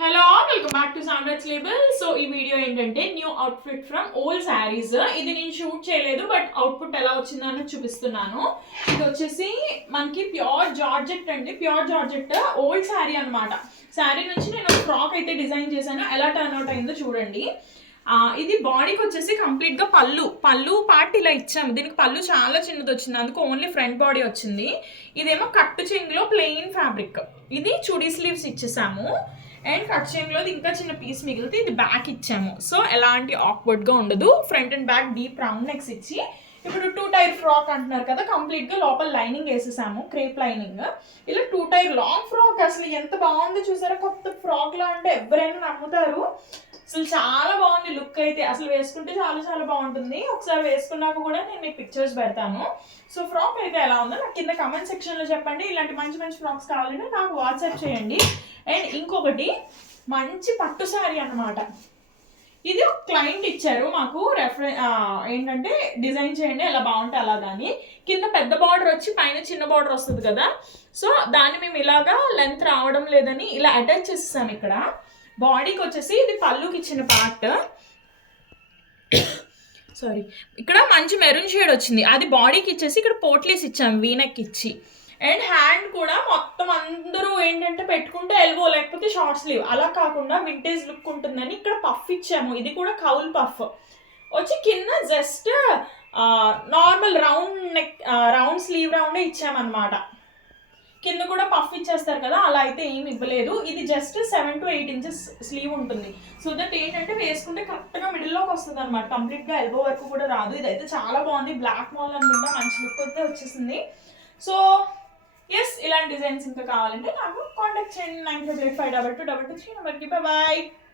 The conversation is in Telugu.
Hello welcome back to Samrat's label. So ఈ వీడియో ఏంటంటే new outfit from old saris. ఇది నేను షూట్ చేయలేదు, బట్ అవుట్పుట్ ఎలా వచ్చిందని చూపిస్తున్నాను. ఇది వచ్చేసి మనకి ప్యూర్ జార్జెట్ అండి. ప్యూర్ జార్జెట్ ఓల్డ్ శారీ అనమాట. శారీ నుంచి నేను ఫ్రాక్ అయితే డిజైన్ చేశాను. ఎలా టర్న్ అవుట్ అయిందో చూడండి. ఇది బాడీకి వచ్చేసి కంప్లీట్గా పళ్ళు పార్ట్ ఇలా ఇచ్చాము. దీనికి పళ్ళు చాలా చిన్నది వచ్చింది, అందుకు ఓన్లీ ఫ్రంట్ బాడీ వచ్చింది. ఇదేమో కట్టు చెంగులో ప్లెయిన్ ఫ్యాబ్రిక్. ఇది చుడీ స్లీవ్స్ ఇచ్చేసాము. అండ్ కట్ చెంగులో ఇంకా చిన్న పీస్ మిగిలితే ఇది బ్యాక్ ఇచ్చాము. సో ఎలాంటి ఆక్వర్డ్గా ఉండదు. Front and back deep round next ఇచ్చి, ఇప్పుడు 2 టైర్ ఫ్రాక్ అంటున్నారు కదా, కంప్లీట్గా లోపల లైనింగ్ వేసేసాము, క్రేప్ లైనింగ్. ఇలా 2 టైర్ లాంగ్ ఫ్రాక్ అసలు ఎంత బాగుందో చూసారా. కొత్త ఫ్రాక్ లా అంటే ఎవరైనా నమ్ముతారు. అసలు చాలా బాగుంది లుక్ అయితే. అసలు వేసుకుంటే చాలా చాలా బాగుంటుంది. ఒకసారి వేసుకున్నాక కూడా నేను మీకు పిక్చర్స్ పెడతాను. సో ఫ్రాక్ అయితే ఎలా ఉందో నాకు కింద కమెంట్ సెక్షన్లో చెప్పండి. ఇలాంటి మంచి మంచి ఫ్రాక్స్ కావాలంటే నాకు వాట్సాప్ చేయండి. అండ్ ఇంకొకటి మంచి పట్టు శారీ అనమాట. ఇది ఒక క్లయింట్ ఇచ్చారు మాకు ఏంటంటే డిజైన్ చేయండి ఎలా బాగుంటే అలాగాని. కింద పెద్ద బార్డర్ వచ్చి పైన చిన్న బార్డర్ వస్తుంది కదా, సో దాన్ని మేము ఇలాగా లెంత్ రావడం లేదని ఇలా అటాచ్ చేస్తాం. ఇక్కడ బాడీకి వచ్చేసి ఇది పళ్ళుకి ఇచ్చిన పార్ట్. సారీ, ఇక్కడ మంచి మెరూన్ షేడ్ వచ్చింది, అది బాడీకి ఇచ్చేసి ఇక్కడ పోట్లీస్ ఇచ్చాము వీనెక్ ఇచ్చి. అండ్ హ్యాండ్ కూడా మొత్తం అందరూ ఏంటంటే పెట్టుకుంటే ఎల్బో లేకపోతే షార్ట్ స్లీవ్, అలా కాకుండా వింటేజ్ లుక్ ఉంటుందని ఇక్కడ పఫ్ ఇచ్చాము. ఇది కూడా కౌల్ పఫ్ వచ్చి కింద జస్ట్ నార్మల్ రౌండ్ స్లీవ్ రౌండే ఇచ్చామన్నమాట. కింద కూడా పఫ్ ఇచ్చేస్తారు కదా, అలా అయితే ఏమి ఇవ్వలేదు. ఇది జస్ట్ 7 to 8 ఇంచెస్ స్లీవ్ ఉంటుంది. సో దట్ ఏంటంటే వేసుకుంటే కరెక్ట్గా మిడిల్లోకి వస్తుంది అనమాట. కంప్లీట్గా ఎల్బో వరకు కూడా రాదు. ఇదైతే చాలా బాగుంది. బ్లాక్ మాల్ అనుకుంటా మంచి లుక్ అయితే వచ్చేసింది. సో ఎస్, ఇలాంటి డిజైన్స్ ఇంకా కావాలంటే నాకు కాంటాక్ట్ చేయండి. 95852222 నెంబర్కి. బాయ్.